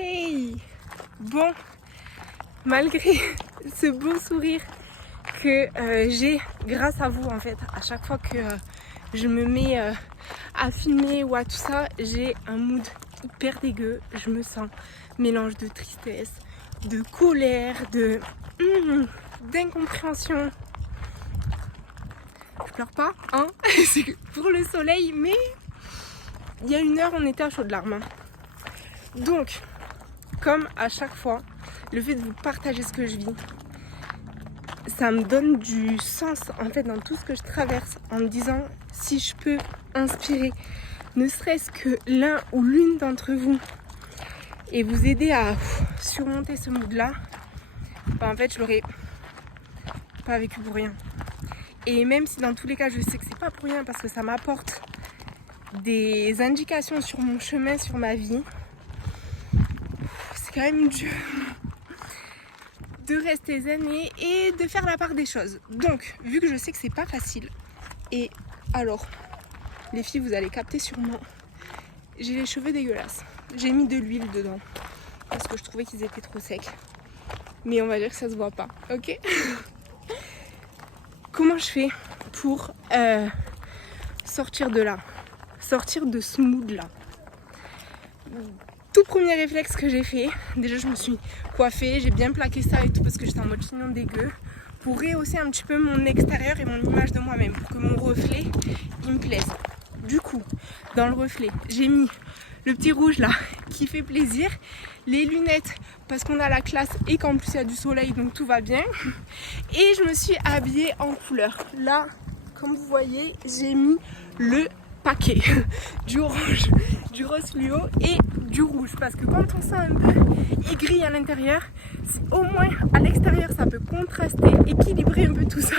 Hey! Bon, malgré ce beau sourire que j'ai grâce à vous en fait, à chaque fois que je me mets à filmer ou à tout ça, j'ai un mood hyper dégueu. Je me sens mélange de tristesse, de colère, d'incompréhension. Je pleure pas, hein? C'est pour le soleil, mais il y a une heure on était à chaudes larmes. Donc, comme à chaque fois, le fait de vous partager ce que je vis, ça me donne du sens en fait dans tout ce que je traverse, en me disant si je peux inspirer ne serait-ce que l'un ou l'une d'entre vous et vous aider à surmonter ce mood là, en fait je l'aurais pas vécu pour rien. Et même si dans tous les cas je sais que c'est pas pour rien parce que ça m'apporte des indications sur mon chemin, sur ma vie, c'est quand même dur de rester zen et de faire la part des choses. Donc, vu que je sais que c'est pas facile, et alors, les filles, vous allez capter sûrement, j'ai les cheveux dégueulasses. J'ai mis de l'huile dedans parce que je trouvais qu'ils étaient trop secs. Mais on va dire que ça se voit pas, ok? Comment je fais pour sortir de là? Sortir de ce mood là? Tout premier réflexe que j'ai fait, déjà je me suis coiffée, j'ai bien plaqué ça et tout parce que j'étais en mode chignon dégueu pour rehausser un petit peu mon extérieur et mon image de moi-même pour que mon reflet il me plaise. Du coup, dans le reflet, j'ai mis le petit rouge là qui fait plaisir, les lunettes parce qu'on a la classe et qu'en plus il y a du soleil donc tout va bien, et je me suis habillée en couleur. Là, comme vous voyez, j'ai mis le paquet du orange, du rose fluo et du rouge parce que quand on sent un peu aigri à l'intérieur, si au moins à l'extérieur ça peut contraster, équilibrer un peu tout ça,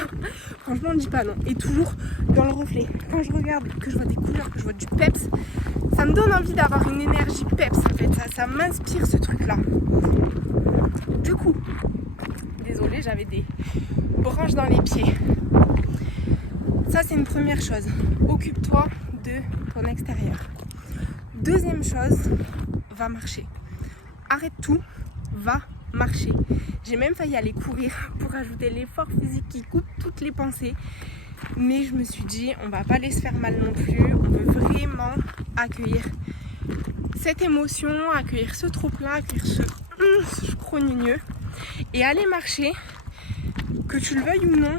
franchement on ne dit pas non. Et toujours dans le reflet, quand je regarde, que je vois des couleurs, que je vois du peps, ça me donne envie d'avoir une énergie peps en fait, ça m'inspire ce truc là. Du coup, désolée, j'avais des branches dans les pieds. Ça c'est une première chose, occupe-toi de ton extérieur. Deuxième chose, va marcher. Arrête tout, va marcher. J'ai même failli aller courir pour ajouter l'effort physique qui coupe toutes les pensées. Mais je me suis dit, on va pas laisser faire mal non plus. On veut vraiment accueillir cette émotion, accueillir ce trop-plein, accueillir ce cronigneux. Et aller marcher, que tu le veuilles ou non,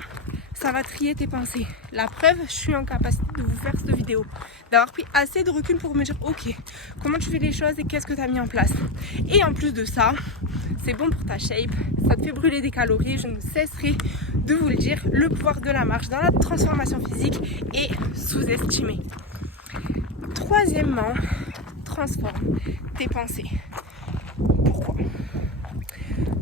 ça va trier tes pensées. La preuve, je suis en capacité de vous faire cette vidéo, d'avoir pris assez de recul pour me dire ok, comment tu fais les choses et qu'est-ce que tu as mis en place. Et en plus de ça, c'est bon pour ta shape, ça te fait brûler des calories, je ne cesserai de vous le dire, le pouvoir de la marche dans la transformation physique est sous-estimé. Troisièmement, transforme tes pensées. Pourquoi ?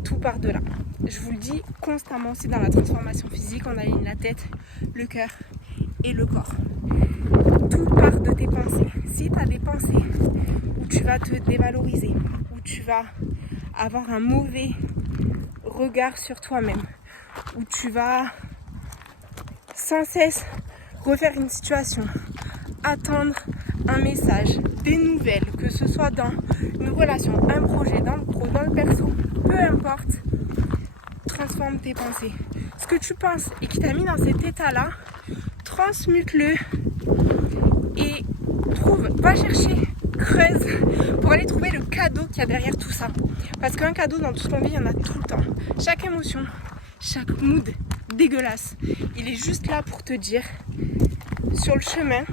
Tout part de là. Je vous le dis constamment aussi dans la transformation physique, on aligne la tête, le cœur et le corps. Tout part de tes pensées. Si tu as des pensées où tu vas te dévaloriser, où tu vas avoir un mauvais regard sur toi-même, où tu vas sans cesse refaire une situation, attendre un message, des nouvelles, que ce soit dans une relation, un projet, dans le pro, dans le perso, peu importe, transforme tes pensées. Ce que tu penses et qui t'a mis dans cet état-là, transmute-le et va chercher, creuse pour aller trouver le cadeau qu'il y a derrière tout ça. Parce qu'un cadeau dans toute ton vie, il y en a tout le temps. Chaque émotion, chaque mood dégueulasse, il est juste là pour te dire, sur le chemin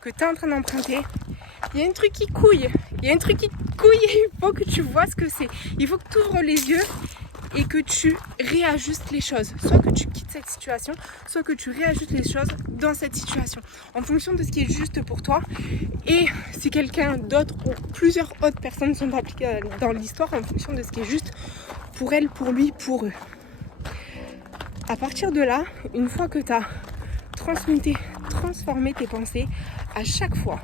que tu es en train d'emprunter, il y a un truc qui couille. Il y a un truc qui couille et il faut que tu vois ce que c'est. Il faut que tu ouvres les yeux et que tu réajustes les choses. Soit que tu quittes cette situation, soit que tu réajustes les choses dans cette situation. En fonction de ce qui est juste pour toi. Et si quelqu'un d'autre ou plusieurs autres personnes sont impliquées dans l'histoire, en fonction de ce qui est juste pour elle, pour lui, pour eux. À partir de là, une fois que tu as transformé tes pensées, à chaque fois,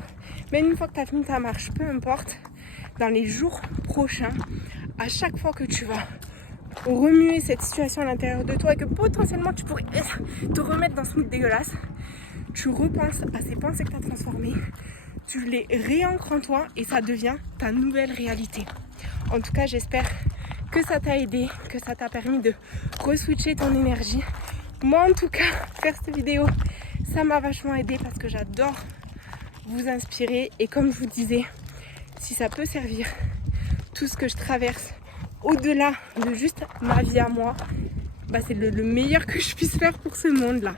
même une fois que tu as fini ta marche, peu importe, dans les jours prochains, à chaque fois que tu vas remuer cette situation à l'intérieur de toi et que potentiellement tu pourrais te remettre dans ce mood dégueulasse, tu repenses à ces pensées que tu as transformées, tu les réancres en toi et ça devient ta nouvelle réalité. En tout cas, j'espère que ça t'a aidé, que ça t'a permis de re-switcher ton énergie. Moi en tout cas, faire cette vidéo, ça m'a vachement aidé parce que j'adore vous inspirer. Et comme je vous disais, si ça peut servir tout ce que je traverse au-delà de juste ma vie à moi, bah c'est le meilleur que je puisse faire pour ce monde-là.